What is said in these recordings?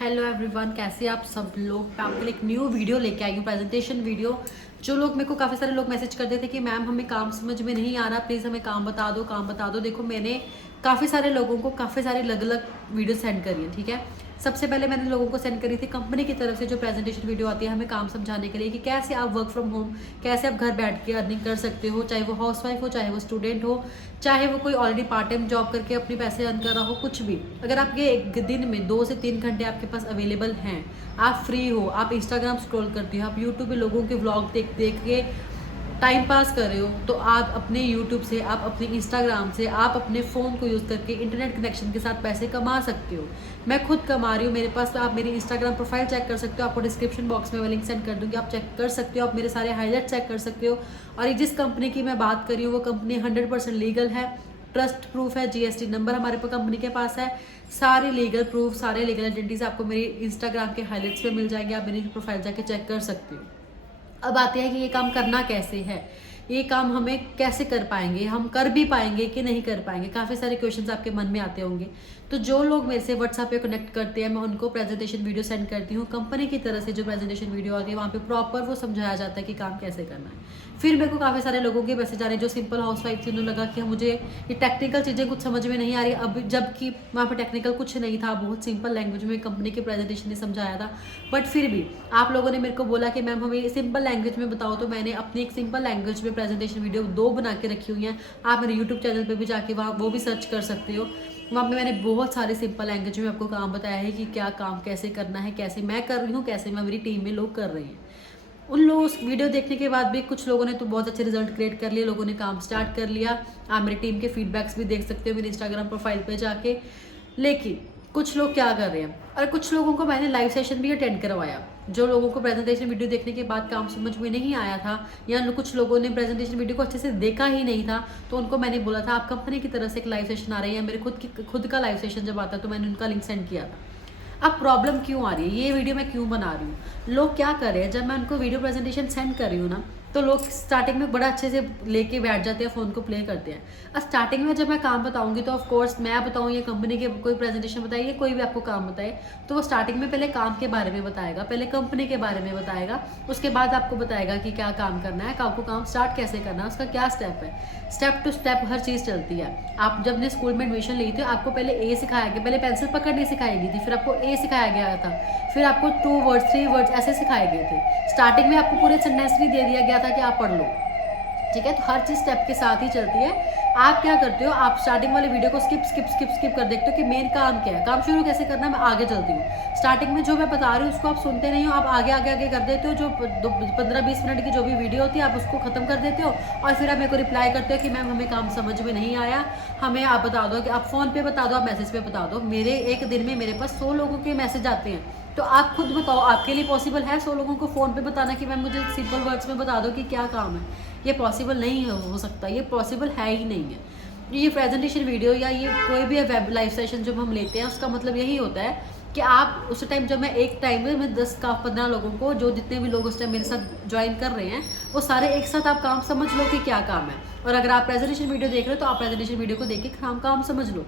Hello everyone, कैसे आप सब लोग। मैं आपके लिए एक न्यू वीडियो लेके आई हूँ, प्रेजेंटेशन वीडियो। जो लोग मेरे को काफ़ी सारे लोग मैसेज करते थे कि मैम हमें काम समझ में नहीं आ रहा, प्लीज़ हमें काम बता दो, काम बता दो। देखो, मैंने काफ़ी सारे लोगों को काफ़ी सारी अलग अलग वीडियो सेंड करी है, ठीक है। सबसे पहले मैंने लोगों को सेंड करी थी कंपनी की तरफ से जो प्रेजेंटेशन वीडियो आती है हमें काम समझाने के लिए कि कैसे आप वर्क फ्रॉम होम, कैसे आप घर बैठ के अर्निंग कर सकते हो, चाहे वो हाउसवाइफ हो, चाहे वो स्टूडेंट हो, चाहे वो कोई ऑलरेडी पार्ट टाइम जॉब करके अपने पैसे अर्न कर रहा हो, कुछ भी। अगर आपके एक दिन में 2 से 3 घंटे आपके पास अवेलेबल हैं, आप फ्री हो, आप इंस्टाग्राम स्क्रॉल करते हो, आप यूट्यूब पे लोगों के व्लॉग देख देख के टाइम पास कर रहे हो, तो आप अपने यूट्यूब से, आप अपने इंस्टाग्राम से, आप अपने फ़ोन को यूज़ करके इंटरनेट कनेक्शन के साथ पैसे कमा सकते हो। मैं खुद कमा रही हूँ, मेरे पास आप मेरी इंस्टाग्राम प्रोफाइल चेक कर सकते हो, आपको डिस्क्रिप्शन बॉक्स में मैं लिंक सेंड कर दूँगी, आप चेक कर सकते हो, आप मेरे सारे हाईलाइट चेक कर सकते हो। और ये जिस कंपनी की मैं बात कर रही हूँ वो कंपनी 100% लीगल है, ट्रस्ट प्रूफ है, जीएसटी नंबर हमारे पास कंपनी के पास है, सारे लीगल प्रूफ, सारे लीगल आइडेंटिटीज आपको मेरी इंस्टाग्राम के हाईलाइट्स पे मिल जाएंगे, आप मेरी प्रोफाइल जाके चेक कर सकते हो। अब आते हैं कि ये काम करना कैसे है, ये काम हमें कैसे कर पाएंगे, हम कर भी पाएंगे कि नहीं कर पाएंगे। काफ़ी सारे क्वेश्चंस आपके मन में आते होंगे। तो जो लोग मेरे से व्हाट्सएप पे कनेक्ट करते हैं, मैं उनको प्रेजेंटेशन वीडियो सेंड करती हूँ। कंपनी की तरफ से जो प्रेजेंटेशन वीडियो आती है वहाँ पे प्रॉपर वो समझाया जाता है कि काम कैसे करना है। फिर मेरे को काफ़ी सारे लोगों के मैसेज आ रहे हैं जो सिंपल हाउस वाइफ थी, उन्हें लगा कि मुझे ये टेक्निकल चीज़ें कुछ समझ में नहीं आ रही, अब जबकि वहाँ पे टेक्निकल कुछ नहीं था, बहुत सिंपल लैंग्वेज में कंपनी के प्रेजेंटेशन ने समझाया था। बट फिर भी आप लोगों ने मेरे को बोला कि मैम हमें सिंपल लैंग्वेज में बताओ, तो मैंने अपनी एक सिंपल लैंग्वेज में प्रेजेंटेशन वीडियो 2 बना के रखी हुई हैं। आप मेरे यूट्यूब चैनल पर भी जाके वहाँ वो भी सर्च कर सकते हो। वहाँ पे मैंने बहुत सारे सिंपल लैंग्वेज में आपको काम बताया है कि क्या काम कैसे करना है, कैसे मैं कर रही हूँ, कैसे मैं मेरी टीम में लोग कर रहे हैं। उन लोगों उस वीडियो देखने के बाद भी कुछ लोगों ने तो बहुत अच्छे रिजल्ट क्रिएट कर लिए, लोगों ने काम स्टार्ट कर लिया। आप मेरी टीम के फीडबैक्स भी देख सकते हो मेरी इंस्टाग्राम प्रोफाइल पे जाके। लेकिन कुछ लोग क्या कर रहे हैं, और कुछ लोगों को मैंने लाइव सेशन भी अटेंड करवाया। जो लोगों को प्रेजेंटेशन वीडियो देखने के बाद काम समझ में नहीं आया था, या कुछ लोगों ने प्रेजेंटेशन वीडियो को अच्छे से देखा ही नहीं था, तो उनको मैंने बोला था आप कंपनी की तरफ से एक लाइव सेशन आ रही है, मेरे खुद का लाइव सेशन जब आता तो मैंने उनका लिंक सेंड किया था। अब प्रॉब्लम क्यों आ रही है, ये वीडियो मैं क्यों बना रही हूँ, लोग क्या कर रहे हैं, जब मैं उनको वीडियो प्रेजेंटेशन सेंड कर रही हूँ ना, तो लोग स्टार्टिंग में बड़ा अच्छे से लेके बैठ जाते हैं, फ़ोन को प्ले करते हैं। अब स्टार्टिंग में जब मैं काम बताऊंगी तो ऑफ कोर्स मैं बताऊँ या कंपनी के कोई प्रेजेंटेशन बताइए, कोई भी आपको काम बताए, तो वो स्टार्टिंग में पहले काम के बारे में बताएगा, पहले कंपनी के बारे में बताएगा, उसके बाद आपको बताएगा कि क्या काम करना है, आपको काम स्टार्ट कैसे करना है, उसका क्या स्टेप है। स्टेप टू स्टेप हर चीज़ चलती है। आप जब ने स्कूल में एडमिशन ली थी आपको पहले ए सिखाया गया, पहले पेंसिल पकड़नी सिखाई गई थी, फिर आपको ए सिखाया गया था, फिर आपको 2 वर्ड्स 3 वर्ड्स ऐसे सिखाए गए थे। स्टार्टिंग में आपको पूरे सेंटेंस भी दे दिया गया था कि आप पढ़ लो, ठीक है। तो हर चीज़ स्टेप के साथ ही चलती है। आप क्या करते हो, आप स्टार्टिंग वाले वीडियो को स्किप कर देखते हो कि मेन काम क्या है, काम शुरू कैसे करना है। मैं आगे चलती हूँ, स्टार्टिंग में जो मैं बता रही हूँ उसको आप सुनते नहीं हो, आप आगे आगे आगे कर देते हो। जो 15-20 मिनट की जो भी वीडियो होती है आप उसको ख़त्म कर देते हो, और फिर आप मेरे को रिप्लाई करते हो कि मैम हमें काम समझ में नहीं आया, हमें आप बता दो, कि आप फ़ोन पे बता दो, आप मैसेज पे बता दो। मेरे एक दिन में मेरे पास 100 लोगों के मैसेज आते हैं, तो आप खुद बताओ आपके लिए पॉसिबल है 100 लोगों को फ़ोन पे बताना कि मैम मुझे सिंपल वर्ड्स में बता दो कि क्या काम है। ये पॉसिबल नहीं हो सकता, ये पॉसिबल है ही नहीं है। ये प्रेजेंटेशन वीडियो या ये कोई भी वेब लाइव सेशन जब हम लेते हैं उसका मतलब यही होता है कि आप उस टाइम, जब मैं एक टाइम में मैं 10 का 15 लोगों को, जो जितने भी लोग उस टाइम मेरे साथ ज्वाइन कर रहे हैं, वो सारे एक साथ आप काम समझ लो कि क्या काम है। और अगर आप प्रेजेंटेशन वीडियो देख रहे हो तो आप प्रेजेंटेशन वीडियो को देख के काम समझ लो।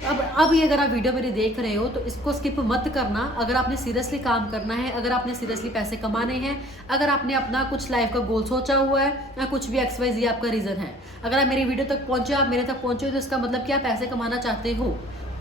अब ये अगर आप वीडियो मेरी देख रहे हो तो इसको स्किप मत करना। अगर आपने सीरियसली काम करना है, अगर आपने सीरियसली पैसे कमाने हैं, अगर आपने अपना कुछ लाइफ का गोल सोचा हुआ है, या कुछ भी XYZ आपका रीज़न है, अगर आप मेरी वीडियो तक पहुंचे, आप मेरे तक पहुंचे हो, तो इसका मतलब क्या, पैसे कमाना चाहते हो।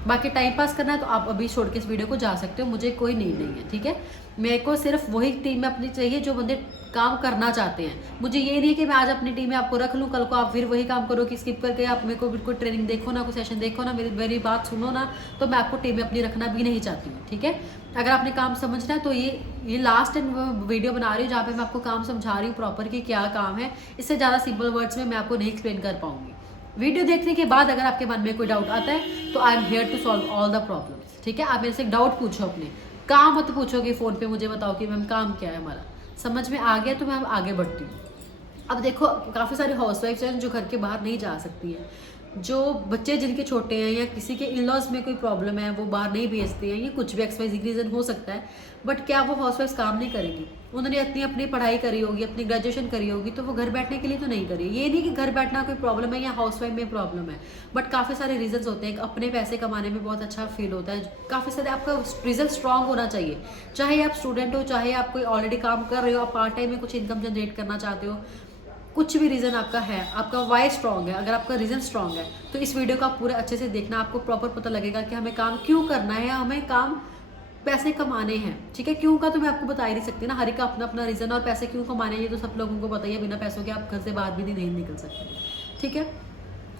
बाकी टाइम पास करना है तो आप अभी छोड़ के इस वीडियो को जा सकते हो, मुझे कोई नीड नहीं है, ठीक है। मेरे को सिर्फ वही टीम में अपनी चाहिए जो बंदे काम करना चाहते हैं। मुझे ये नहीं है कि मैं आज अपनी टीम में आपको रख लूँ, कल को आप फिर वही काम करो कि स्किप करके आप मेरे को बिल्कुल ट्रेनिंग देखो ना, कोई सेशन देखो ना, मेरी बात सुनो ना, तो मैं आपको टीम में अपनी रखना भी नहीं चाहती हूँ, ठीक है। अगर आपने काम समझना है तो ये लास्ट वीडियो बना रही हूँ जहाँ पे मैं आपको काम समझा रही हूँ प्रॉपर कि क्या काम है। इससे ज़्यादा सिंपल वर्ड्स में मैं आपको नहीं एक्सप्लेन कर पाऊंगी। वीडियो देखने के बाद अगर आपके मन में कोई डाउट आता है तो I am here to solve all the problems, ठीक है। आप मेरे से डाउट पूछो अपने, काम मत पूछो कि फ़ोन पे मुझे बताओ कि मैम काम क्या है हमारा। समझ में आ गया तो मैं आगे बढ़ती हूँ। अब देखो, काफ़ी सारी हाउसवाइफ्स हैं जो घर के बाहर नहीं जा सकती है। जो बच्चे जिनके छोटे हैं या किसी के इन लॉज में कोई प्रॉब्लम है, वो बाहर नहीं भेजते हैं, या कुछ भी XYZ रीज़न हो सकता है, बट क्या वो हाउसवाइफ काम नहीं करेंगी? उन्होंने अपनी अपनी पढ़ाई करी होगी, अपनी ग्रेजुएशन करी होगी, तो वो घर बैठने के लिए तो नहीं करी। ये नहीं कि घर बैठना कोई प्रॉब्लम है या हाउसवाइफ में प्रॉब्लम है, बट काफ़ी सारे रीजंस होते हैं। अपने पैसे कमाने में बहुत अच्छा फील होता है, काफ़ी सारे आपका रीज़न स्ट्रांग होना चाहिए। चाहे आप स्टूडेंट हो, चाहे आप कोई ऑलरेडी काम कर रहे हो, आप पार्ट टाइम में कुछ इनकम जनरेट करना चाहते हो, कुछ भी रीज़न आपका है, आपका वाई स्ट्रांग है, अगर आपका रीज़न स्ट्रांग है तो इस वीडियो को आप पूरे अच्छे से देखना। आपको प्रॉपर पता लगेगा कि हमें काम क्यों करना है, हमें काम पैसे कमाने हैं। ठीक है, क्यों का तो मैं आपको बता ही नहीं सकती ना, हर एक का अपना अपना रीज़न, और पैसे क्यों कमाने हैं ये तो सब लोगों को पता ही है। बिना पैसों के आप घर से बाहर भी नहीं निकल सकते। ठीक है,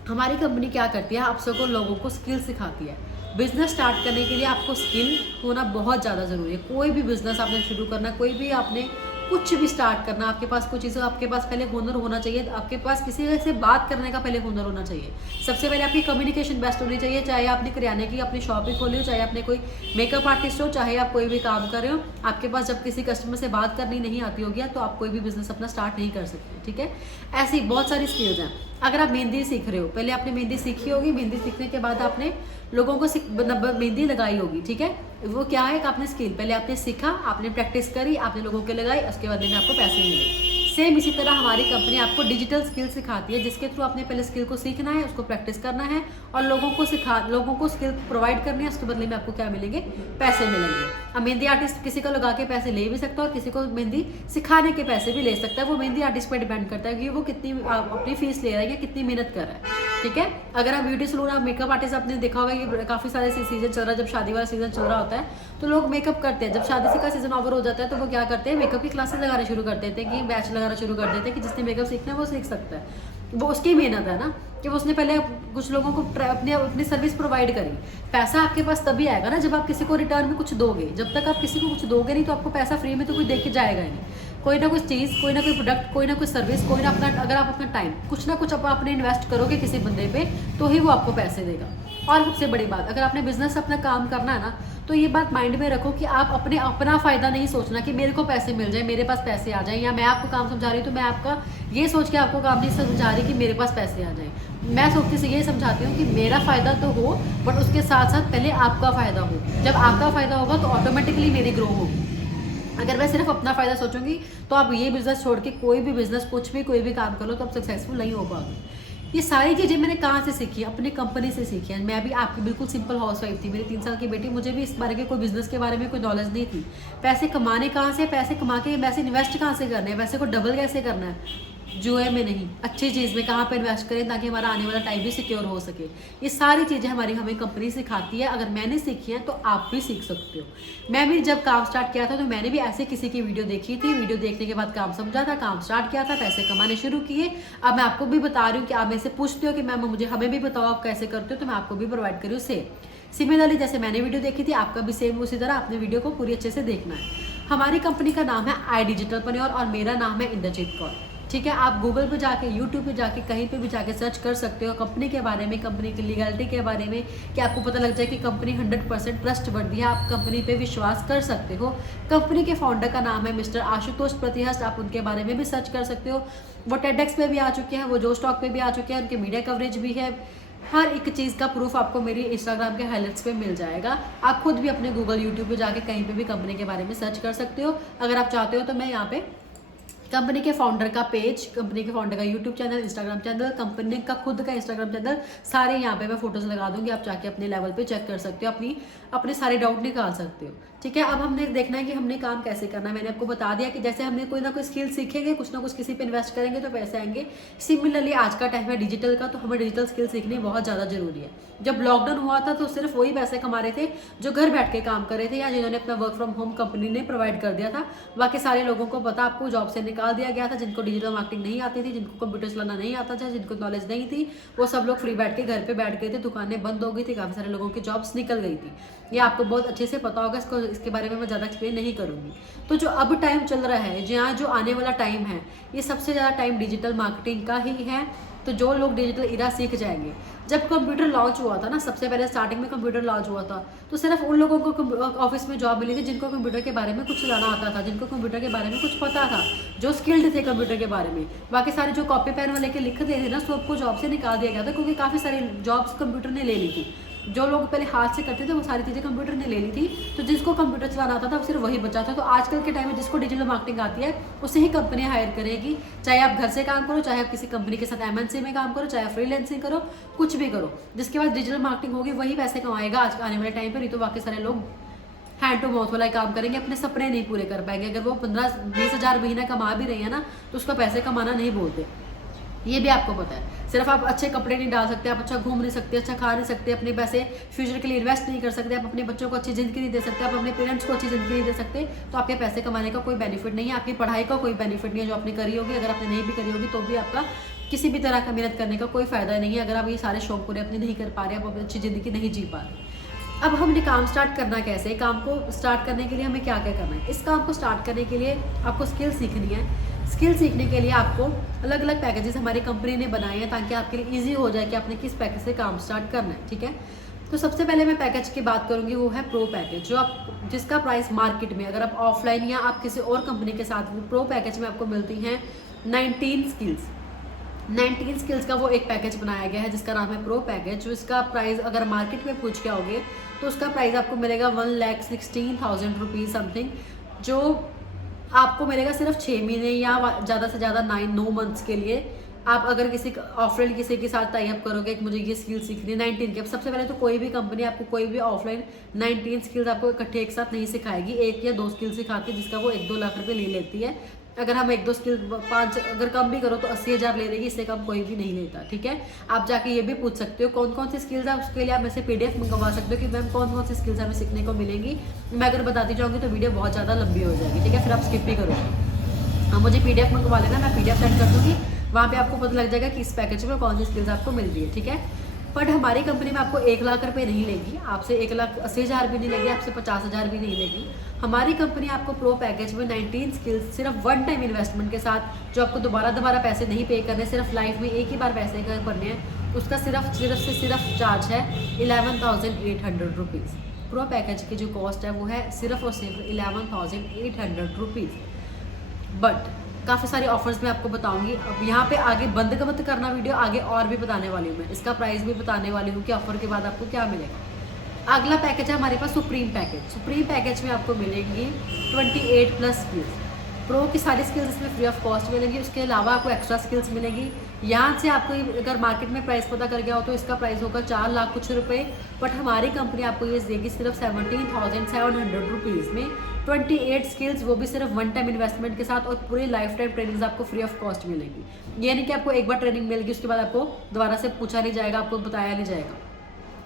हमारी कंपनी क्या करती है, आप सबको लोगों को स्किल सिखाती है। बिजनेस स्टार्ट करने के लिए आपको स्किल होना बहुत ज़्यादा ज़रूरी है। कोई भी बिजनेस आपने शुरू करना, कोई भी आपने कुछ भी स्टार्ट करना, आपके पास कुछ चीज़ें, आपके पास पहले हुनर होना चाहिए। आपके पास किसी से बात करने का पहले हुनर होना चाहिए। सबसे पहले आपकी कम्युनिकेशन बेस्ट होनी चाहिए। चाहे आपने किराने की अपनी शॉप ही खोली हो, चाहे आपने कोई मेकअप आर्टिस्ट हो, चाहे आप कोई भी काम कर रहे हो, आपके पास जब किसी कस्टमर से बात करनी नहीं आती होगी तो आप कोई भी बिजनेस अपना स्टार्ट नहीं कर सकते। ठीक है, ऐसी बहुत सारी स्किल्स हैं। अगर आप मेहंदी सीख रहे हो, पहले आपने मेहंदी सीखी होगी, मेहंदी सीखने के बाद आपने लोगों को मेहंदी लगाई होगी। ठीक है, वो क्या है कि आपने स्किल पहले आपने सीखा, आपने प्रैक्टिस करी, आपने लोगों के लगाई, उसके बाद में आपको पैसे मिले। सेम इसी तरह हमारी कंपनी आपको डिजिटल स्किल सिखाती है, जिसके थ्रू आपने पहले स्किल को सीखना है, उसको प्रैक्टिस करना है और लोगों को स्किल प्रोवाइड करनी है। उसके बदले में आपको क्या मिलेंगे, पैसे मिलेंगे। अब मेहंदी आर्टिस्ट किसी को लगा के पैसे ले भी सकता है और किसी को मेहंदी सिखाने के पैसे भी ले सकता है। वो मेहंदी आर्टिस्ट पर डिपेंड करता है कि वो कितनी अपनी फीस ले रहा है या कितनी मेहनत कर रहा है। ठीक है, अगर आप ब्यूटी सलून, आप मेकअप आर्टिस्ट, आपने देखा होगा कि काफ़ी सारे सीजन चल रहा है, जब शादी वाला सीजन चल रहा होता है तो लोग मेकअप करते हैं। जब शादी का सीजन ओवर हो जाता है तो वो क्या करते हैं, मेकअप की क्लासेस लगाना शुरू कर देते हैं, कि बैच लगाना शुरू कर देते हैं कि जिसने मेकअप सीखना है वो सीख सकता है। वो उसकी मेहनत है ना, कि वो उसने पहले कुछ लोगों को अपनी सर्विस प्रोवाइड करी। पैसा आपके पास तभी आएगा ना जब आप किसी को रिटर्न में कुछ दोगे। जब तक आप किसी को कुछ दोगे नहीं तो आपको पैसा फ्री में तो कोई दे के जाएगा ही नहीं। कोई ना कुछ चीज़, कोई ना कोई प्रोडक्ट, कोई ना कोई सर्विस, कोई ना अपना, अगर आप अपना टाइम कुछ ना कुछ आपने इन्वेस्ट करोगे किसी बंदे पे तो ही वो आपको पैसे देगा। और सबसे बड़ी बात, अगर आपने बिजनेस अपना काम करना है ना, तो ये बात माइंड में रखो कि आप अपना फ़ायदा नहीं सोचना कि मेरे को पैसे मिल जाए, मेरे पास पैसे आ जाए, या मैं आपको काम समझा रही हूँ तो मैं आपका ये सोच के आपको काम नहीं समझा रही कि मेरे पास पैसे आ जाए। मैं सोचती से ये समझाती हूँ कि मेरा फ़ायदा तो हो, बट उसके साथ साथ पहले आपका फ़ायदा हो। जब आपका फ़ायदा होगा तो ऑटोमेटिकली मेरी ग्रो होगी। अगर मैं सिर्फ अपना फ़ायदा सोचूंगी तो आप ये बिज़नेस छोड़ के कोई भी बिज़नेस, कुछ भी, कोई भी काम कर लो तो आप सक्सेसफुल नहीं हो पाओगे। ये सारी चीज़ें मैंने कहाँ से सीखी, अपनी कंपनी से सीखी है। मैं भी आपकी बिल्कुल सिंपल हाउस वाइफ थी, मेरी 3 साल की बेटी, मुझे भी इस बारे के कोई बिजनेस के बारे में कोई नॉलेज नहीं थी। पैसे कमाने कहाँ से, पैसे कमा के पैसे इन्वेस्ट कहाँ से करने हैं, पैसे को डबल कैसे करना है, जुए में नहीं, अच्छी चीज़ में कहाँ पे इन्वेस्ट करें ताकि हमारा आने वाला टाइम भी सिक्योर हो सके। ये सारी चीज़ें हमें कंपनी सिखाती है। अगर मैंने सीखी है तो आप भी सीख सकते हो। मैं भी जब काम स्टार्ट किया था तो मैंने भी ऐसे किसी की वीडियो देखी थी, वीडियो देखने के बाद काम समझा था, काम स्टार्ट किया था, पैसे कमाने शुरू किए। अब मैं आपको भी बता रही हूँ कि आप मेरे से पूछते हो कि मैम मुझे, हमें भी बताओ आप कैसे करते हो, तो मैं आपको भी प्रोवाइड करूँ सिमिलरली जैसे मैंने वीडियो देखी थी, आपका भी सेम उसी तरह आपने वीडियो को पूरी अच्छे से देखना है। हमारी कंपनी का नाम है आई डिजिटलप्रेन्योर और मेरा नाम है इंद्रजीत कौर। ठीक है, आप गूगल पे जाके, यूट्यूब पे जाके, कहीं पे भी जाके सर्च कर सकते हो कंपनी के बारे में, कंपनी की लीगलिटी के बारे में, कि आपको पता लग जाए कि कंपनी 100% ट्रस्टवर्दी है, आप कंपनी पे विश्वास कर सकते हो। कंपनी के फाउंडर का नाम है मिस्टर आशुतोष प्रतिहस्त, आप उनके बारे में भी सर्च कर सकते हो। वो टेडेक्स पे भी आ चुके हैं, वो जो स्टॉक पे भी आ चुके हैं, उनके मीडिया कवरेज भी है। हर एक चीज़ का प्रूफ आपको मेरी इंस्टाग्राम के हाइलाइट्स पे मिल जाएगा। आप खुद भी अपने गूगल, यूट्यूब पे जाके कहीं पे भी कंपनी के बारे में सर्च कर सकते हो। अगर आप चाहते हो तो मैं यहाँ पे कंपनी के फाउंडर का पेज, कंपनी के फाउंडर का YouTube channel, Instagram channel, company का खुद का इंस्टाग्राम चैनल, सारे यहाँ पे मैं फोटोज लगा दूंगी। आप जाके अपने लेवल पे चेक कर सकते हो, अपने सारे डाउट निकाल सकते हो। ठीक है, अब हमने देखना है कि हमने काम कैसे करना है। मैंने आपको बता दिया कि जैसे हमने कोई ना कोई स्किल सीखेंगे, कुछ ना कुछ किसी पे इन्वेस्ट करेंगे तो पैसे आएंगे। सिमिलरली आज का टाइम है डिजिटल का, तो हमें डिजिटल स्किल सीखनी बहुत ज़्यादा जरूरी है। जब लॉकडाउन हुआ था तो सिर्फ वही पैसे कमा रहे थे जो घर बैठ के काम कर रहे थे या जिन्होंने अपना वर्क फ्रॉम होम कंपनी ने प्रोवाइड कर दिया था। बाकी सारे लोगों को पता, आपको जॉब से निकाल दिया गया था। जिनको डिजिटल मार्केटिंग नहीं आती थी, जिनको कंप्यूटर चलाना नहीं आता था, जिनको नॉलेज नहीं थी, वो सब लोग फ्री बैठ के घर पे बैठ गए थे, दुकानें बंद हो गई थी, काफ़ी सारे लोगों की जॉब्स निकल गई थी। ये आपको बहुत अच्छे से पता होगा, इसके बारे में मैं ज़्यादा एक्सप्लेन नहीं करूँगी। तो जो अब टाइम चल रहा है, जहाँ जो आने वाला टाइम है, ये सबसे ज़्यादा टाइम डिजिटल मार्केटिंग का ही है। तो जो लोग डिजिटल इरा सीख जाएंगे। जब कंप्यूटर लॉन्च हुआ था ना, सबसे पहले स्टार्टिंग में कंप्यूटर लॉन्च हुआ था, तो सिर्फ उन लोगों को ऑफिस में जॉब मिली थी जिनको कंप्यूटर के बारे में कुछ जाना आता था, जिनको कंप्यूटर के बारे में कुछ पता था, जो स्किल्ड थे कंप्यूटर के बारे में। बाकी सारे जो कॉपी पेन वाले के लिखते थे ना, सबको जॉब से निकाल दिया गया था, क्योंकि काफ़ी सारी जॉब्स कंप्यूटर ने ले ली थी। जो लोग पहले हाथ से करते थे वो सारी चीज़ें कंप्यूटर ने ले ली थी, तो जिसको कंप्यूटर चलाना आता था वो सिर्फ वही बचा था। तो आजकल के टाइम में जिसको डिजिटल मार्केटिंग आती है उसे ही कंपनियां हायर करेगी, चाहे आप घर से काम करो, चाहे आप किसी कंपनी के साथ MNC में काम करो, चाहे आप फ्रीलांसिंग करो, कुछ भी करो, जिसके पास डिजिटल मार्केटिंग होगी वही पैसे कमाएगा आज आने वाले टाइम पर। नहीं तो बाकी सारे लोग हैंड टू माउथ वाला काम करेंगे, अपने सपने नहीं पूरे कर पाएंगे। अगर वो 15-20 हज़ार महीना कमा भी रही है ना, तो उसका पैसे कमाना नहीं बोलते, ये भी आपको पता है। सिर्फ आप अच्छे कपड़े नहीं डाल सकते, आप अच्छा घूम नहीं सकते, अच्छा खा नहीं सकते, अपने पैसे फ्यूचर के लिए इन्वेस्ट नहीं कर सकते, आप अपने बच्चों को अच्छी ज़िंदगी नहीं दे सकते, आप अपने पेरेंट्स को अच्छी ज़िंदगी नहीं दे सकते, तो आपके पैसे कमाने का कोई बेनिफिट नहीं है, आपकी पढ़ाई का कोई बेनिफिट नहीं है जो आपने करी होगी। अगर आपने नहीं भी करी होगी तो भी आपका किसी भी तरह का मेहनत करने का कोई फ़ायदा नहीं है, अगर आप ये सारे शौक पूरे अपने नहीं कर पा रहे, आप अपनी अच्छी ज़िंदगी नहीं जी पा रहे। अब हमने काम स्टार्ट करना कैसे, काम को स्टार्ट करने के लिए हमें क्या क्या करना है। इस काम को स्टार्ट करने के लिए आपको स्किल सीखनी है। स्किल सीखने के लिए आपको अलग अलग पैकेजेस हमारी कंपनी ने बनाए हैं, ताकि आपके लिए इजी हो जाए कि आपने किस पैकेज से काम स्टार्ट करना है, ठीक है। तो सबसे पहले मैं पैकेज की बात करूंगी, वो है प्रो पैकेज, जो आप जिसका प्राइस मार्केट में अगर आप ऑफलाइन या आप किसी और कंपनी के साथ वो प्रो पैकेज में आपको मिलती हैं 19 स्किल्स। 19 स्किल्स का वो एक पैकेज बनाया गया है जिसका नाम है प्रो पैकेज, जो इसका प्राइस अगर मार्केट में पूछ के आओगे तो उसका प्राइस आपको मिलेगा 1,16,000 रुपीज़ समथिंग, जो आपको मिलेगा सिर्फ 6 महीने या ज़्यादा से ज़्यादा 9 मंथ्स के लिए। आप अगर किसी ऑफलाइन किसी के साथ टाई अप करोगे कि मुझे ये स्किल सीखनी है 19 की, अब सबसे पहले तो कोई भी कंपनी आपको कोई भी ऑफलाइन 19 स्किल्स आपको इकट्ठे एक साथ नहीं सिखाएगी, 1 या 2 स्किल सिखाती है, जिसका वो 1-2 लाख रुपये ले लेती है। अगर हम 1-2 स्किल 5 अगर कम भी करो तो 80,000 ले लेगी, इससे कम कोई भी नहीं लेता, ठीक है। आप जाके ये भी पूछ सकते हो कौन कौन सी स्किल्स है, उसके लिए आप मेरे से PDF मंगवा सकते हो कि मैम कौन कौन सी स्किल्स हमें सीखने को मिलेंगी। मैं अगर बताती जाऊँगी तो वीडियो बहुत ज़्यादा लंबी हो जाएगी, ठीक है, फिर आप स्किप भी करोगे। हाँ, मुझे PDF मंगवा लेना, मैं PDF सेंड कर दूँगी, वहाँ पे आपको पता लग जाएगा कि इस पैकेज में कौन सी स्किल्स आपको मिल रही है, ठीक है। बट हमारी कंपनी में आपको 1 लाख रुपए नहीं लेगी, आपसे 1,80,000 भी नहीं लेगी, आपसे 50,000 भी नहीं लेगी। हमारी कंपनी आपको प्रो पैकेज में 19 स्किल्स सिर्फ 1 टाइम इन्वेस्टमेंट के साथ, जो आपको दोबारा पैसे नहीं पे करने, सिर्फ लाइफ में एक ही बार पैसे करने हैं, उसका सिर्फ चार्ज है 11,800 रुपीज़। प्रो पैकेज की जो कॉस्ट है वो है सिर्फ और सिर्फ 11,800 रुपीज़। बट काफ़ी सारे ऑफर्स मैं आपको बताऊंगी। अब यहाँ पे आगे बंद का मत करना वीडियो, आगे और भी बताने वाली हूँ मैं, इसका प्राइस भी बताने वाली हूँ कि ऑफर के बाद आपको क्या मिलेगा। अगला पैकेज है हमारे पास सुप्रीम पैकेज। सुप्रीम पैकेज में आपको मिलेंगी 28+ स्किल्स। प्रो की सारी स्किल्स इसमें फ्री ऑफ कॉस्ट मिलेंगी, उसके अलावा आपको एक्स्ट्रा स्किल्स मिलेंगी। यहाँ से आपको अगर मार्केट में प्राइस पता कर गया हो तो इसका प्राइस होगा 4 लाख कुछ रुपए, बट हमारी कंपनी आपको ये देगी सिर्फ 17,700 रुपीज़ में 28 स्किल्स, वो भी सिर्फ 1 टाइम इन्वेस्टमेंट के साथ, और पूरी लाइफ टाइम ट्रेनिंग्स आपको फ्री ऑफ कॉस्ट मिलेगी। ये नहीं कि आपको एक बार ट्रेनिंग मिलेगी उसके बाद आपको दोबारा से पूछा नहीं जाएगा, आपको बताया नहीं जाएगा।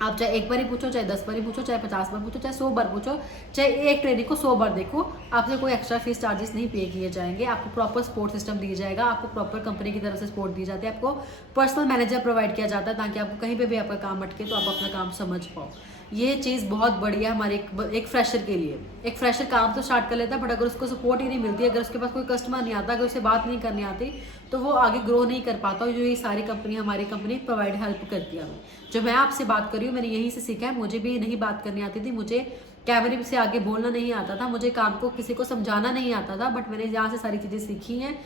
आप चाहे एक बार ही पूछो, चाहे 10 बार ही पूछो, चाहे 50 बार पूछो, चाहे 100 बार पूछो, चाहे एक ट्रेनिंग को 100 बार देखो, आपसे कोई एक्स्ट्रा फीस चार्जेस नहीं पे किए जाएंगे। आपको प्रॉपर सपोर्ट सिस्टम दिया जाएगा, आपको प्रॉपर कंपनी की तरफ से सपोर्ट दी जाती है, आपको पर्सनल मैनेजर प्रोवाइड किया जाता है, ताकि आपको कहीं पे भी आपका काम अटके तो आप अपना काम समझ पाओ। ये चीज़ बहुत बढ़िया है हमारे एक फ्रेशर के लिए। एक फ्रेशर काम तो स्टार्ट कर लेता है, बट अगर उसको सपोर्ट ही नहीं मिलती, अगर उसके पास कोई कस्टमर नहीं आता, अगर उससे बात नहीं करनी आती, तो वो आगे ग्रो नहीं कर पाता। जो ये सारी कंपनी हमारी कंपनी प्रोवाइड हेल्प करती है हमें। जो मैं आपसे बात कर रही हूँ मैंने यहीं से सीखा है, मुझे भी नहीं बात करनी आती थी, मुझे कैमरे से आगे बोलना नहीं आता था, मुझे काम को किसी को समझाना नहीं आता था, बट मैंने यहाँ से सारी चीज़ें सीखी हैं।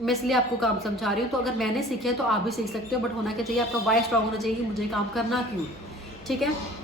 मैं इसलिए आपको काम समझा रही हूँ। तो अगर मैंने सीखा है तो आप भी सीख सकते हो, बट होना क्या चाहिए, आपका वाई स्ट्रॉन्ग होना चाहिए कि मुझे काम करना क्यों, ठीक है।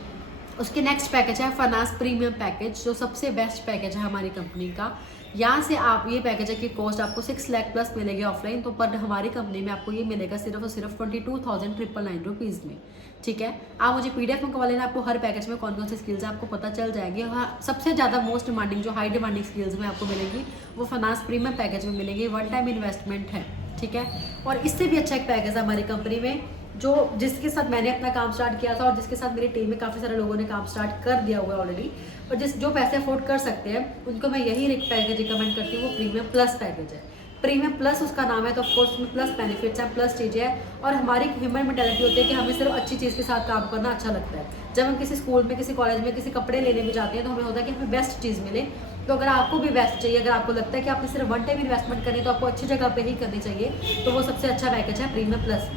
उसके नेक्स्ट पैकेज है फाइनेंस प्रीमियम पैकेज, जो सबसे बेस्ट पैकेज है हमारी कंपनी का। यहाँ से आप ये पैकेज है कि कॉस्ट आपको 6 लाख प्लस मिलेगी ऑफलाइन, तो पर हमारी कंपनी में आपको ये मिलेगा सिर्फ और सिर्फ 22,999 रुपीज़ में, ठीक है। आप मुझे PDF मंगवा लेना, आपको हर पैकेज में कौन कौन सी स्किल्स है आपको पता चल जाएगी। हाँ, सबसे ज़्यादा मोस्ट डिमांडिंग जो हाई डिमांडिंग स्किल्स में आपको मिलेगी वो फाइनेंस प्रीमियम पैकेज में मिलेगी। 1 टाइम इन्वेस्टमेंट है, ठीक है। और इससे भी अच्छा एक पैकेज है हमारी कंपनी में, जो जिसके साथ मैंने अपना काम स्टार्ट किया था और जिसके साथ मेरी टीम में काफ़ी सारे लोगों ने काम स्टार्ट कर दिया हुआ है ऑलरेडी, और जो पैसे अफोर्ड कर सकते हैं उनको मैं यही पैकेज रिकमेंड करती हूँ, वो प्रीमियम प्लस पैकेज है। प्रीमियम प्लस उसका नाम है, तो ऑफकोर्स उसमें प्लस बेनिफिट्स हैं, प्लस चीज़ें हैं। और हमारी ह्यूमन मेंटालिटी होती है कि हमें सिर्फ अच्छी चीज़ के साथ काम करना अच्छा लगता है। जब हम किसी स्कूल में, किसी कॉलेज में, किसी कपड़े लेने भी जाते हैं तो हमें होता है कि हमें बेस्ट चीज़ मिले। तो अगर आपको भी बेस्ट चाहिए, अगर आपको लगता है कि आपने सिर्फ 1 टाइम इन्वेस्टमेंट करनी है तो आपको अच्छी जगह पे ही करनी चाहिए, तो वो सबसे अच्छा पैकेज है प्रीमियम प्लस।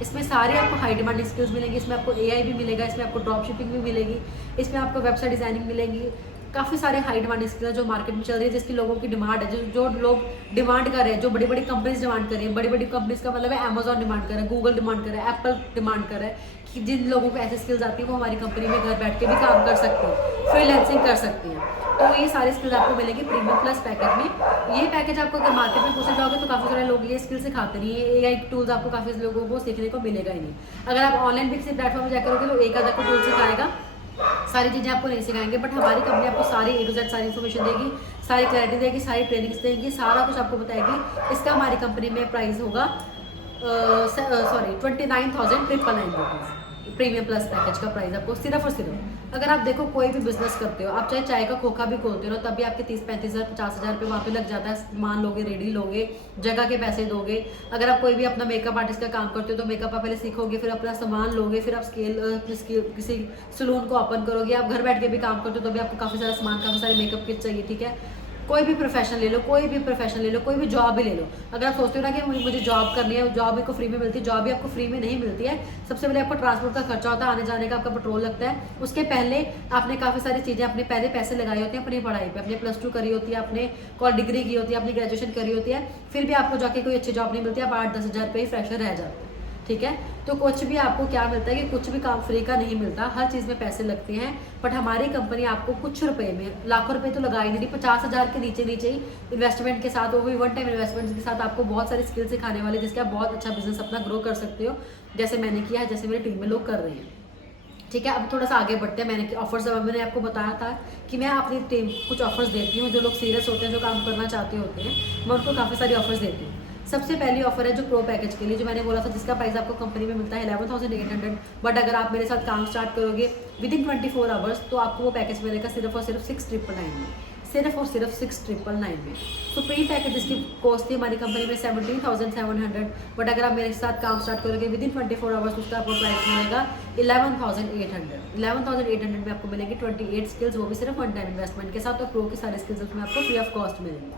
इसमें सारी आपको हाई डिमांडिंग स्किल्स मिलेंगी, इसमें आपको AI भी मिलेगा, इसमें आपको ड्रॉप शिपिंग भी मिलेगी, इसमें आपको वेबसाइट डिजाइनिंग मिलेगी। काफ़ी सारे हाई डिमांडिंग स्किल्स जो मार्केट में चल रही है, जिसकी लोगों की डिमांड है, जो लोग डिमांड कर रहे हैं, जो बड़ी बड़ी कंपनीज डिमांड कर रही है। बड़ी बड़ी कंपनीज का मतलब है अमेजॉन डिमांड कर रहा है, गूगल डिमांड कर रहा है, एप्पल डिमांड कर रहा है कि जिन लोगों को ऐसी स्किल्स आती है वो हमारी कंपनी में घर बैठ के भी काम कर सकते हैं, फ्रीलांसिंग कर सकते हैं। तो ये सारी स्किल्स आपको मिलेंगी प्रीमियम प्लस पैकेज में। ये पैकेज आपको अगर मार्केट में पूछे जाओगे तो काफ़ी सारे लोग ये स्किल सिखाते नहीं है। AI टूल्स आपको काफ़ी लोगों को सीखने को मिलेगा ही नहीं। अगर आप ऑनलाइन भी किसी प्लेटफॉर्म में जाकर तो एक आधा को टूल सिखाएगा, सारी चीज़ें आपको नहीं सिखाएंगे, बट हमारी कंपनी आपको सारी A to Z सारी इन्फॉर्मेशन देगी, सारी क्लैरिटी देगी, सारी ट्रेनिंग्स देगी, सारा कुछ आपको बताएगी। इसका हमारी कंपनी में प्राइस होगा 29,999 रुपीज़। प्रीमियम प्लस पैकेज का प्राइस आपको सिर्फ और सिर्फ, अगर आप देखो कोई भी बिजनेस करते हो, आप चाहे चाय का खोखा भी खोलते हो ना, तब भी आपके 30-35 हज़ार 50 हज़ार रुपये वहाँ पे लग जाता है। मान लोगे, रेडी लोगे, जगह के पैसे दोगे। अगर आप कोई भी अपना मेकअप आर्टिस्ट का काम करते हो तो मेकअप आप पहले सीखोगे, फिर अपना सामान लोगे, फिर आप किसी सलून को ओपन करोगे। आप घर बैठ के भी काम करते हो तो भी आपको काफ़ी सारा सामान, काफ़ी सारे मेकअप किट चाहिए, ठीक है। कोई भी प्रोफेशन ले लो, कोई भी प्रोफेशन ले लो, कोई भी जॉब भी ले लो। अगर आप सोचते हो ना कि मुझे जॉब करनी है, जॉब भी को फ्री में मिलती है, जॉब भी आपको फ्री में नहीं मिलती है। सबसे पहले आपको ट्रांसपोर्ट का खर्चा होता है, आने जाने का आपका पेट्रोल लगता है। उसके पहले आपने काफ़ी सारी चीज़ें अपने पहले पैसे लगाए होते हैं अपनी पढ़ाई पे, अपने +2 करी होती है, आपने डिग्री की होती है, अपनी ग्रेजुएशन करी होती है, फिर भी आपको जाके कोई अच्छी जॉब नहीं मिलती, आप 8-10 हज़ार रुपये ही फ्रेशर रह जाते हैं, ठीक है। तो कुछ भी आपको क्या मिलता है कि कुछ भी काम फ्री का नहीं मिलता, हर चीज़ में पैसे लगते हैं। बट हमारी कंपनी आपको कुछ रुपए में, लाखों रुपए तो लगा ही नहीं, 50 हज़ार के नीचे नीचे ही इन्वेस्टमेंट के साथ, वो भी वन टाइम इन्वेस्टमेंट के साथ आपको बहुत सारी स्किल सिखाने वाले, जिसके आप बहुत अच्छा बिजनेस अपना ग्रो कर सकते हो, जैसे मैंने किया है, जैसे मेरी टीम में लोग कर रहे हैं, ठीक है। अब थोड़ा सा आगे बढ़ते हैं। मैंने आपको बताया था कि मैं अपनी टीम कुछ ऑफर्स देती हूँ, जो लोग सीरियस होते हैं, जो काम करना चाहते होते हैं, मैं उनको काफ़ी सारी ऑफर्स देती हूँ। सबसे पहली ऑफर है जो प्रो पैकेज के लिए, जो मैंने बोला था, जिसका प्राइस आपको कंपनी में मिलता है 11,800, बट अगर आप मेरे साथ काम स्टार्ट करोगे विदिन 24 आवर्स तो आपको वो पैकेज मिलेगा सिर्फ और सिर्फ 6,999 में, सिर्फ और सिर्फ 6,999 में। तो प्री पैकेज जिसकी कॉस्ट थी हमारी कंपनी में 17,700, बट अगर आप मेरे साथ काम स्टार्ट करोगे विदिन 24 आवर्स उसका आपको प्राइस मिलेगा 11,800। 11,800 में आपको मिलेंगे 28 स्किल्स, वो भी सिर्फ वन टाइम इन्वेस्टमेंट के साथ, और प्रो की सारी स्किल्स उसमें आपको फ्री ऑफ कॉस्ट मिलेंगी।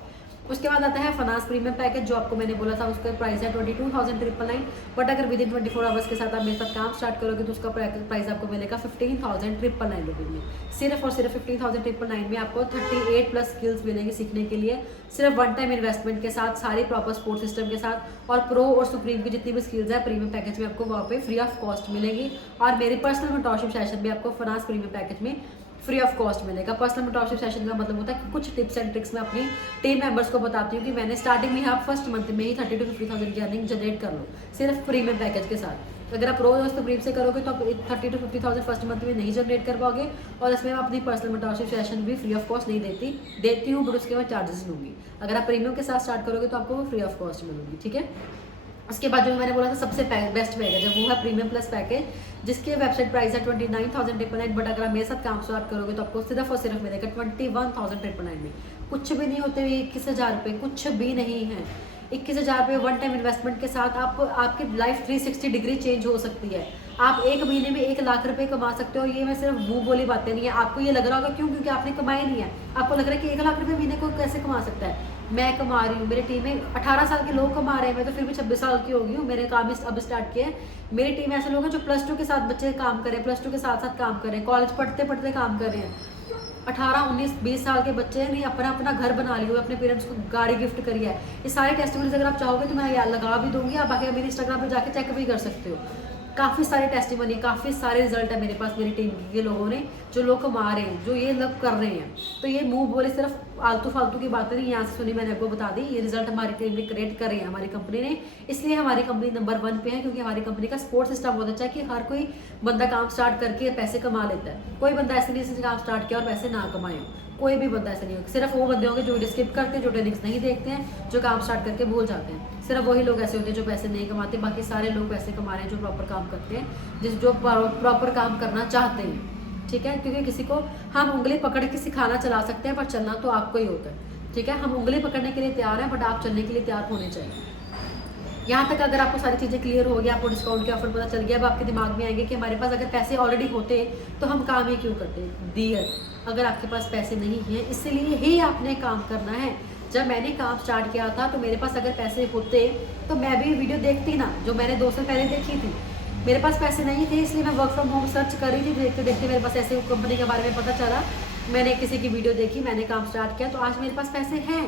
उसके बाद आता है फाइनेंस प्रीमियम पैकेज, जो आपको मैंने बोला था, उसका प्राइस है 22,999, बट अगर विदिन 24 आवर्स के साथ आप मेरे साथ काम स्टार्ट करोगे तो उसका प्राइस आपको मिलेगा 15,999 रुपीज़ में। सिर्फ और सिर्फ 15,999 में आपको 38 प्लस स्किल्स मिलेंगी सीखने के लिए, सिर्फ वन टाइम इन्वेस्टमेंट के साथ, सारी प्रॉपर सपोर्ट सिस्टम के साथ, और प्रो और सुप्रीम की जितनी भी स्किल्स है प्रीमियम पैकेज में आपको वहाँ पे फ्री ऑफ कॉस्ट मिलेगी। और मेरी पर्सनल मेंटरशिप सेशन भी आपको फाइनेंस प्रीमियम पैकेज में फ्री ऑफ कॉस्ट मिलेगा। पर्सनल मेंटरशिप सेशन का मतलब होता है कि कुछ टिप्स एंड ट्रिक्स मैं अपनी टीम मेंबर्स को बताती हूँ कि मैंने स्टार्टिंग में आप फर्स्ट मंथ में ही 30,000 to 50,000 की अर्निंग जनरेट कर लो, सिर्फ प्रीमियम पैकेज के साथ। अगर आप रोज सुप्रीम से करोगे तो आप 30,000 to 50,000 फर्स्ट मंथ में नहीं जनरेट कर पाओगे, और इसमें मैं अपनी पर्सनल मेंटरशिप सेशन भी फ्री ऑफ कॉस्ट नहीं देती हूँ, बट उसके बाद चार्जेस लूँगी। अगर आप प्रीमियम के साथ स्टार्ट करोगे तो आपको वो फ्री ऑफ कॉस्ट मिलूंगी, ठीक है। उसके बाद जो मैंने बोला था सबसे बेस्ट पैकेज है वो है प्रीमियम प्लस पैकेज, जिसकी वेबसाइट प्राइस है 29,999, बट अगर आप मेरे साथ काम स्टार्ट करोगे तो आपको सिर्फ और सिर्फ मिलेगा 21,999 में। कुछ भी नहीं होते हुए 21,000 रुपये, कुछ भी नहीं है। 21,000 रुपये वन टाइम इन्वेस्टमेंट के साथ आपकी लाइफ 360 डिग्री चेंज हो सकती है। आप एक महीने में 1 लाख रुपए कमा सकते हो। ये मैं सिर्फ मुंह बोली बातें नहीं है, आपको ये लग रहा होगा क्यों, क्योंकि आपने कमाए नहीं है। आपको लग रहा है कि 1 लाख रुपए महीने को कैसे कमा सकता है। मैं कमा रही हूँ, मेरी टीम में 18 साल के लोग कमा रहे हैं, मैं तो फिर भी 26 साल की होगी हूँ, मेरे काम अब स्टार्ट किए हैं। मेरी टीम में ऐसे लोग हैं जो +2 के साथ बच्चे काम करें, +2 के साथ साथ काम करें, कॉलेज पढ़ते पढ़ते काम कर रहे हैं। 18, 19, 20 साल के बच्चे नहीं अपना घर बना लिए, अपने पेरेंट्स को गाड़ी गिफ्ट करी है। ये सारे टेस्टिमोनीज अगर आप चाहोगे तो मैं लगा भी दूंगी, आप आके मेरे इंस्टाग्राम पे जाके चेक भी कर सकते हो। काफ़ी सारे टेस्टिमोनी, काफ़ी सारे रिजल्ट है मेरे पास, मेरी टीम के लोगों ने, जो लोग कमा रहे हैं, जो ये लोग कर रहे हैं। तो ये मुंह बोले सिर्फ आलतू फालतू की बातें नहीं, यहाँ से सुनी मैंने आपको बता दी। ये रिजल्ट हमारी टीम ने क्रिएट कर रहे हैं हमारी कंपनी ने, इसलिए हमारी कंपनी नंबर 1 पे है, क्योंकि हमारी कंपनी का सपोर्ट सिस्टम बहुत अच्छा है कि हर कोई बंदा काम स्टार्ट करके पैसे कमा लेता है। कोई बंदा ऐसे नहीं काम स्टार्ट किया और पैसे ना कमाए, कोई भी बंदा ऐसा नहीं होगा। सिर्फ वो बंदे होंगे जो वीडियो स्किप करते हैं, जो ट्रेनिंग्स नहीं देखते हैं, जो काम स्टार्ट करके भूल जाते हैं। सिर्फ वही लोग ऐसे होते हैं जो पैसे नहीं कमाते, बाकी सारे लोग पैसे कमा रहे हैं जो प्रॉपर काम करते हैं, जो प्रॉपर काम करना चाहते हैं, ठीक है। क्योंकि किसी को हम उंगली पकड़ के सिखाना चला सकते हैं, पर चलना तो आपको ही होता है, ठीक है। हम उंगली पकड़ने के लिए तैयार हैं, बट आप चलने के लिए तैयार होने चाहिए। यहाँ तक अगर आपको सारी चीज़ें क्लियर हो गई, आपको डिस्काउंट के ऑफर पता चल गया, अब आपके दिमाग में आएंगे कि हमारे पास अगर पैसे ऑलरेडी होते तो हम काम ही क्यों करते। डियर, अगर आपके पास पैसे नहीं हैं, इसलिए ही आपने काम करना है। जब मैंने काम स्टार्ट किया था तो मेरे पास अगर पैसे होते तो मैं भी वीडियो देखती ना, जो मैंने 2 साल पहले देखी थी। मेरे पास पैसे नहीं थे, इसलिए मैं वर्क फ्रॉम होम सर्च कर रही थी। देखते देखते मेरे पास ऐसे कंपनी के बारे में पता चला, मैंने किसी की वीडियो देखी, मैंने काम स्टार्ट किया, तो आज मेरे पास पैसे हैं।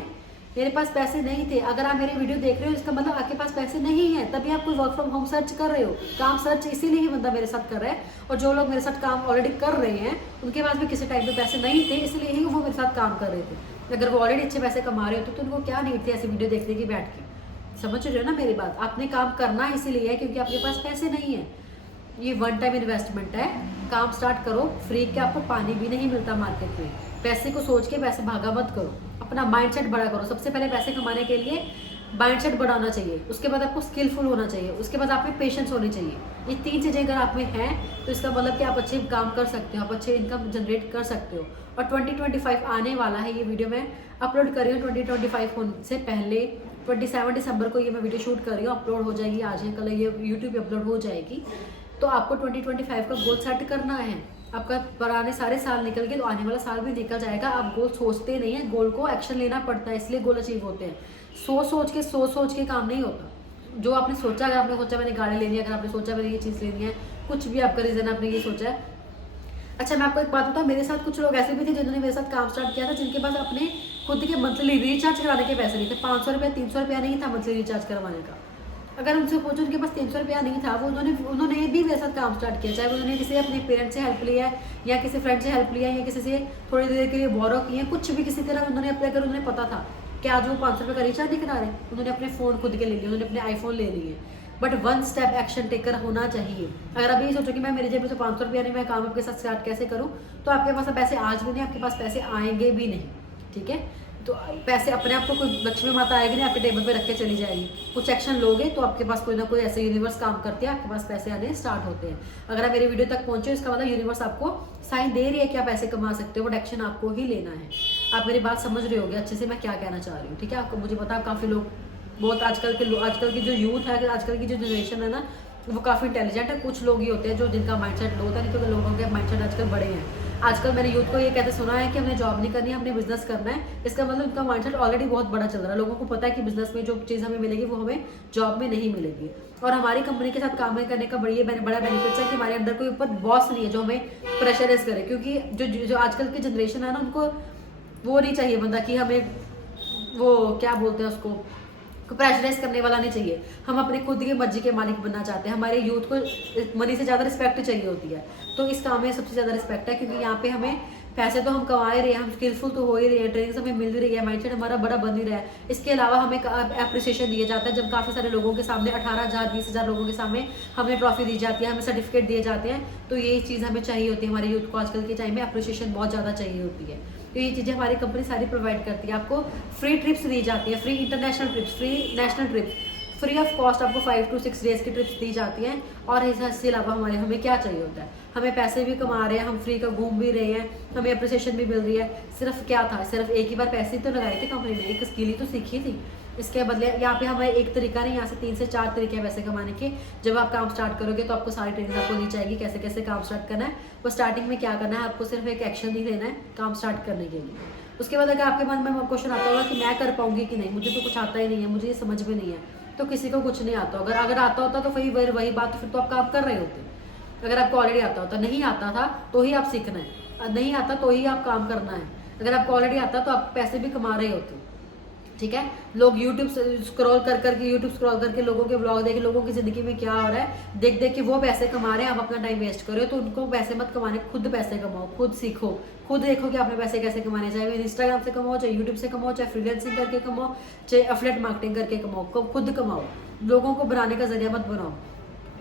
मेरे पास पैसे नहीं थे। अगर आप मेरी वीडियो देख रहे हो इसका मतलब आपके पास पैसे नहीं है, तभी आप कोई वर्क फ्रॉम होम सर्च कर रहे हो। काम सर्च इसीलिए ही बंदा मेरे साथ कर रहा है, और जो लोग मेरे साथ काम ऑलरेडी कर रहे हैं उनके पास भी किसी टाइम पे पैसे नहीं थे, इसलिए ही वो मेरे साथ काम कर रहे थे। अगर वो ऑलरेडी अच्छे पैसे कमा रहे होते तो उनको क्या नीड थी ऐसी वीडियो देखने की बैठ के। समझ रहे हो ना मेरी बात? आपने काम करना इसीलिए है क्योंकि आपके पास पैसे नहीं है। ये वन टाइम इन्वेस्टमेंट है। काम स्टार्ट करो, फ्री के आपको पानी भी नहीं मिलता मार्केट में। पैसे को सोच के पैसे भागा मत करो, अपना माइंडसेट बड़ा करो। सबसे पहले पैसे कमाने के लिए माइंडसेट बढ़ाना चाहिए, उसके बाद आपको स्किलफुल होना चाहिए, उसके बाद आप में पेशेंस होनी चाहिए। ये 3 चीज़ें अगर आप में हैं तो इसका मतलब कि आप अच्छे काम कर सकते हो, आप अच्छे इनकम जनरेट कर सकते हो। और 2025 आने वाला है। ये वीडियो मैं अपलोड कर रही हूँ 2025 होने से पहले। 27 दिसंबर को ये मैं वीडियो शूट कर रही हूँ, अपलोड हो जाएगी आज या कल, ये यूट्यूब पे अपलोड हो जाएगी। तो आपको 2025 का गोल सेट करना है। आपका पुराने सारे साल निकल गए तो आने वाला साल भी निकल जाएगा। आप गोल सोचते नहीं है, गोल को एक्शन लेना पड़ता है, इसलिए गोल अचीव होते हैं। सोच के काम नहीं होता। जो आपने सोचा, अगर आपने सोचा मैंने गाड़ी लेनी है, अगर आपने सोचा मैंने ये चीज़ लेनी है, कुछ भी आपका रीज़न आपने ये सोचा है। अच्छा, मैं आपको एक बात बताऊँ, मेरे साथ कुछ लोग ऐसे भी थे जिन्होंने मेरे साथ काम स्टार्ट किया था, जिनके पास अपने खुद के मंथली रिचार्ज कराने के पैसे नहीं थे। 500 रुपया 300 रुपया नहीं था मंथली रिचार्ज करवाने का। अगर उनसे पूछो उनके पास 300 रुपया नहीं था, वो उन्होंने भी मेरे साथ काम स्टार्ट किया। चाहे उन्होंने किसी अपने पेरेंट्स से हेल्प लिया है, या किसी फ्रेंड से हेल्प लिया है, या किसी से थोड़ी देर के लिए बोरो किए हैं, कुछ भी किसी तरह उन्होंने अपने, अगर उन्हें पता था कि आज वो 500 रुपये का रिचार्ज नहीं करा रहे, उन्होंने अपने फ़ोन खुद के ले लिए, उन्होंने अपने आईफोन ले लिए। बट 1 स्टेप एक्शन टेकर होना चाहिए। अगर अभी सोचो कि मैं मेरे जेब में से 500 रुपया नहीं, मैं काम आपके साथ स्टार्ट कैसे करूँ, तो आपके पास पैसे आज भी नहीं, आपके पास पैसे आएंगे भी नहीं। ठीक है, तो पैसे अपने आप तो कोई लक्ष्मी माता आएगी नहीं आपके टेबल पे रख के चली जाएगी। कुछ एक्शन लोगे तो आपके पास कोई ना कोई ऐसे यूनिवर्स काम करती है, आपके पास पैसे आने स्टार्ट होते हैं। अगर आप मेरी वीडियो तक पहुंचे इसका मतलब यूनिवर्स आपको साइन दे रही है कि आप पैसे कमा सकते हो, बट एक्शन आपको ही लेना है। आप मेरी बात समझ रहे होगे अच्छे से मैं क्या कहना चाह रही हूँ। ठीक है, आपको मुझे पता है काफ़ी लोग, बहुत आजकल की जो यूथ है, आजकल की जो जनरेशन है ना, वो काफ़ी इंटेलिजेंट है। कुछ लोग ही होते हैं जो जिनका माइंडसेट लो होता है, नहीं तो लोगों के माइंडसेट आजकल बड़े हैं। आजकल मैंने यूथ को ये कहते सुना है कि हमने जॉब नहीं करनी है, हमने बिजनेस करना है। इसका मतलब उनका माइंडसेट ऑलरेडी बहुत बड़ा चल रहा है। लोगों को पता है कि बिजनेस में जो चीज़ हमें मिलेगी वो हमें जॉब में नहीं मिलेगी। और हमारी कंपनी के साथ काम करने का बड़ा बेनिफिट है कि हमारे अंदर कोई ऊपर बॉस नहीं है जो हमें प्रेशराइज करे। क्योंकि जो आजकल की जनरेशन है ना, उनको वो नहीं चाहिए बंदा कि हमें, वो क्या बोलते हैं उसको, प्रेशराइज करने वाला नहीं चाहिए। हम अपने खुद की मर्जी के मालिक बनना चाहते हैं। हमारे यूथ को मनी से ज़्यादा रिस्पेक्ट चाहिए होती है, तो इस काम में सबसे ज़्यादा रिस्पेक्ट है। क्योंकि यहाँ पे हमें पैसे तो हम कमा ही रहे हैं, हम स्किलफुल तो हो ही रहे हैं, ट्रेनिंग हमें मिल रही है, माइंडसेट हमारा बड़ा बन ही रहा है। इसके अलावा हमें अप्रिसिएशन दिया जाता है। जब काफ़ी सारे लोगों के सामने 18,000 20,000 लोगों के सामने हमें ट्रॉफी दी जाती है, हमें सर्टिफिकेट दिए जाते हैं, तो ये चीज़ हमें चाहिए होती है। हमारे यूथ को आजकल के टाइम में अप्रिसिएशन बहुत ज़्यादा चाहिए होती है। तो ये चीज़ें हमारी कंपनी सारी प्रोवाइड करती है। आपको फ्री ट्रिप्स दी जाती है, free international trips, free national trips, free of cost आपको 5 to 6 डेज़ की ट्रिप्स दी जाती हैं। और इसके अलावा हमें क्या चाहिए होता है, हमें पैसे भी कमा रहे हैं, हम फ्री का घूम भी रहे हैं, हमें अप्रिसिएशन भी मिल रही है। सिर्फ क्या था, सिर्फ एक ही बार पैसे तो लगाए थे कंपनी ने, एक स्किल ही तो सीखी थी। इसके बदले यहाँ पे हमें एक तरीका नहीं, यहाँ से 3 से 4 तरीके हैं पैसे कमाने के। जब आप काम स्टार्ट करोगे तो आपको सारी ट्रेनिंग आपको दी जाएगी कैसे कैसे काम स्टार्ट करना है। वो स्टार्टिंग में क्या करना है, आपको सिर्फ एक एक्शन ही लेना है काम स्टार्ट करने के लिए। उसके बाद अगर आपके मन में क्वेश्चन आता होगा कि मैं कर पाऊंगी कि नहीं, मुझे तो कुछ आता ही नहीं है, मुझे ये समझ में नहीं है, तो किसी को कुछ नहीं आता। अगर आता होता तो फिर वही बात, फिर तो आप काम कर रहे होते। अगर आपको ऑलरेडी आता होता, नहीं आता था तो ही आप सीखना है, नहीं आता तो ही आप काम करना है। अगर आपको ऑलरेडी आता तो आप पैसे भी कमा रहे होते। ठीक है, लोग यूट्यूब स्क्रॉल करके लोगों के ब्लॉग देख, लोगों की ज़िंदगी में क्या हो रहा है देख देख के वो पैसे कमा रहे हैं, आप अपना टाइम वेस्ट करो। तो उनको पैसे मत कमाने, खुद पैसे कमाओ, खुद सीखो, खुद देखो कि आपने पैसे कैसे कमाने, चाहे इंस्टाग्राम से कमाओ, चाहे यूट्यूब से कमाओ, चाहे फ्रीलांसिंग करके कमाओ, चाहे एफिलिएट मार्केटिंग करके कमाओ, खुद कमाओ। लोगों को बनाने का जरिया मत बनाओ।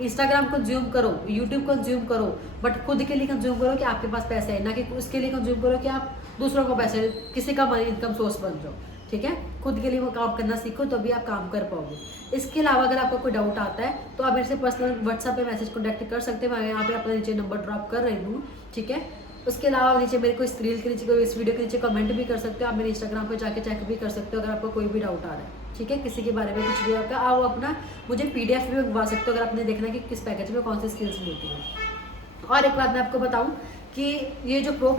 इंस्टाग्राम कंज्यूम करो, यूट्यूब कंज्यूम करो, बट खुद के लिए कंज्यूम करो कि आपके पास पैसे है, ना कि उसके लिए कंज्यूम करो कि आप दूसरों को पैसे, किसी का मनी इनकम सोर्स बन जाओ। ठीक है, खुद के लिए वो काम करना सीखो, तभी आप काम कर पाओगे। इसके अलावा अगर आपको कोई डाउट आता है तो आप मेरे से पर्सनल व्हाट्सएप पे मैसेज कॉन्टैक्ट कर सकते हैं। मैं यहाँ पे अपना नीचे नंबर ड्रॉप कर रही हूँ। ठीक है, उसके अलावा नीचे मेरे को इस रील के नीचे, इस वीडियो के नीचे कमेंट भी कर सकते हो। आप मेरे इंस्टाग्राम पे जाके चेक भी कर सकते हो अगर आपको कोई भी डाउट आ रहा है। ठीक है, किसी के बारे में कुछ भी आपका, आप अपना मुझे PDF भी मंगवा सकते हो अगर आपने देखना कि किस पैकेज में कौन सी स्किल्स मिलती हैं। और एक बात मैं आपको बताऊँ कि ये जो प्रो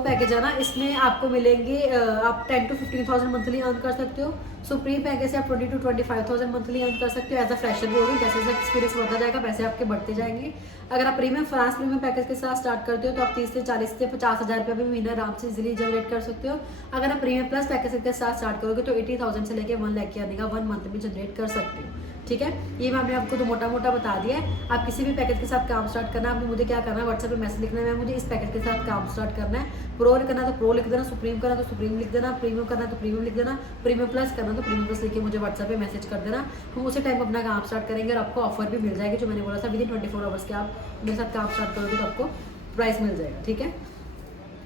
पैकेज है ना, इसमें आपको मिलेंगे आप 10 to 15,000 मंथली अर्न कर सकते हो। सुप्रीम पैकेज से आप 20 to 25,000 मंथली अर्न कर सकते हो एज अ फ्रेशर बोल। जैसे जैसे एक्सपीरियंस बढ़ता जाएगा पैसे आपके बढ़ते जाएंगे। अगर आप फास्ट प्रीमियम पैकेज के साथ स्टार्ट करते हो तो आप 30 से 40 से 50,000 रुपये भी महीना आराम से इजीली जनरेट कर सकते हो। अगर आप प्रीमियम प्लस पैकेज के साथ स्टार्ट करोगे तो 80,000 से लेकर 1 लाख की अर्निंग 1 मंथ में जनरेट कर सकते हो। ठीक है, ये मैंने आपको तो मोटा मोटा बता दिया है। आप किसी भी पैकेज के साथ काम स्टार्ट करना है, आपने मुझे क्या करना है, व्हाट्सएप पे मैसेज लिखना है, मुझे इस पैकेज के साथ काम स्टार्ट करना है। प्रो करना तो प्रो लिख देना, सुप्रीम करना तो सुप्रीम लिख देना, प्रीमियम करना तो प्रीमियम लिख देना, प्रीमियम प्लस करना तो प्रीमियम प्लस लिख के मुझे व्हाट्सएप पे मैसेज कर देना। हम उसी टाइम अपना काम स्टार्ट करेंगे और आपको ऑफर भी मिल जाएगी। जो मैंने बोला था विदिन 24 आवर्स के आप मेरे साथ काम स्टार्ट करोगे तो आपको प्राइस मिल जाएगा। ठीक है,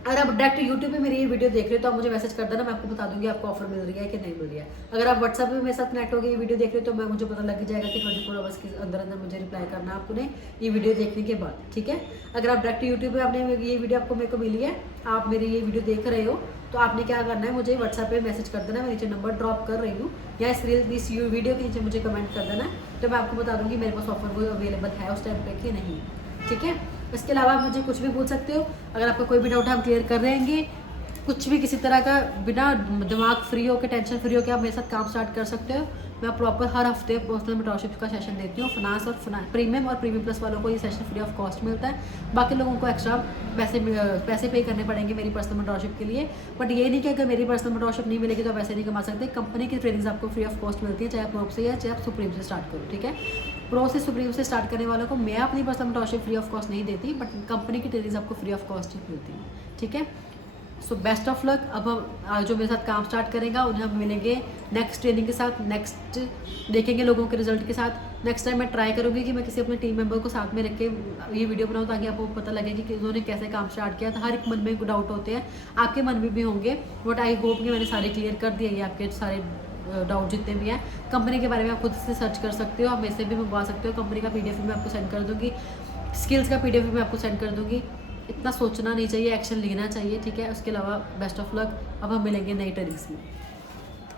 अगर आप डायरेक्ट यूट्यूब पे मेरी ये वीडियो देख रहे हो तो आप मुझे मैसेज कर देना, मैं आपको बता दूंगी आपको ऑफर मिल रही है कि नहीं मिल रही है। अगर आप व्हाट्सएप पे मेरे साथ कनेक्ट होकर ये वीडियो देख रहे हो तो मुझे पता लग जाएगा कि 24 आवर्स के अंदर अंदर मुझे रिप्लाई करना है आपको ने ये वीडियो देखने के बाद। ठीक है, अगर आप डायरेक्ट यूट्यूब पे आपने ये वीडियो आपको मेरे को मिली है, आप मेरी ये वीडियो देख रहे हो तो आपने क्या करना है, मुझे व्हाट्सएप पे मैसेज कर देना। मैं नीचे नंबर ड्रॉप कर रही हूँ या इस वीडियो के नीचे मुझे कमेंट कर देना, तो मैं आपको बता दूँगी मेरे पास ऑफर कोई अवेलेबल है उस टाइम पे कि नहीं। ठीक है, इसके अलावा आप मुझे कुछ भी पूछ सकते हो। अगर आपका कोई भी डाउट है हम क्लियर कर रहेंगे। कुछ भी किसी तरह का बिना दिमाग फ्री होकर टेंशन फ्री होकर आप मेरे साथ काम स्टार्ट कर सकते हो। मैं प्रॉपर हर हफ्ते पर्सनल मेंटरशिप का सेशन देती हूँ। फाइनेंस और प्रीमियम और प्रीमियम प्लस वालों को ये सेशन फ्री ऑफ कॉस्ट मिलता है। बाकी लोगों को एक्स्ट्रा पैसे पे करने पड़ेंगे मेरी पर्सनल मेंटरशिप के लिए। बट ये नहीं कि अगर मेरी पर्सनल मेंटरशिप नहीं मिलेगी तो आप पैसे नहीं कमा सकते। कंपनी की ट्रेनिंग्स आपको फ्री ऑफ कॉस्ट मिलती है, चाहे आप प्रो से या चाहे आप सुप्रीम से स्टार्ट करो। ठीक है, प्रो से सुप्रीम से स्टार्ट करने वालों को मैं अपनी personal mentorship free of cost नहीं देती, बट कंपनी की ट्रेनिंग्स आपको फ्री ऑफ कॉस्ट ही मिलती है। ठीक है, सो बेस्ट ऑफ लक। अब हम जो मेरे साथ काम स्टार्ट करेगा उन्हें हम मिलेंगे नेक्स्ट ट्रेनिंग के साथ, नेक्स्ट देखेंगे लोगों के रिजल्ट के साथ। नेक्स्ट टाइम मैं ट्राई करूँगी कि मैं किसी अपने टीम मेंबर को साथ में रख के ये वीडियो बनाऊँ ताकि आपको पता लगे कि उन्होंने कैसे काम स्टार्ट किया। तो हर एक मन में डाउट होते हैं, आपके मन में भी होंगे, बट आई होप कि मैंने सारे क्लियर कर दिए। आपके सारे डाउट जितने भी हैं कंपनी के बारे में आप खुद से सर्च कर सकते हो, आप मेरे से भी मंगवा सकते हो। कंपनी का PDF मैं आपको सेंड कर दूँगी, स्किल्स का PDF मैं आपको सेंड कर दूँगी। इतना सोचना नहीं चाहिए, एक्शन लेना चाहिए। ठीक है, उसके अलावा बेस्ट ऑफ लक। अब हम मिलेंगे नई ट्रेनिंग्स में।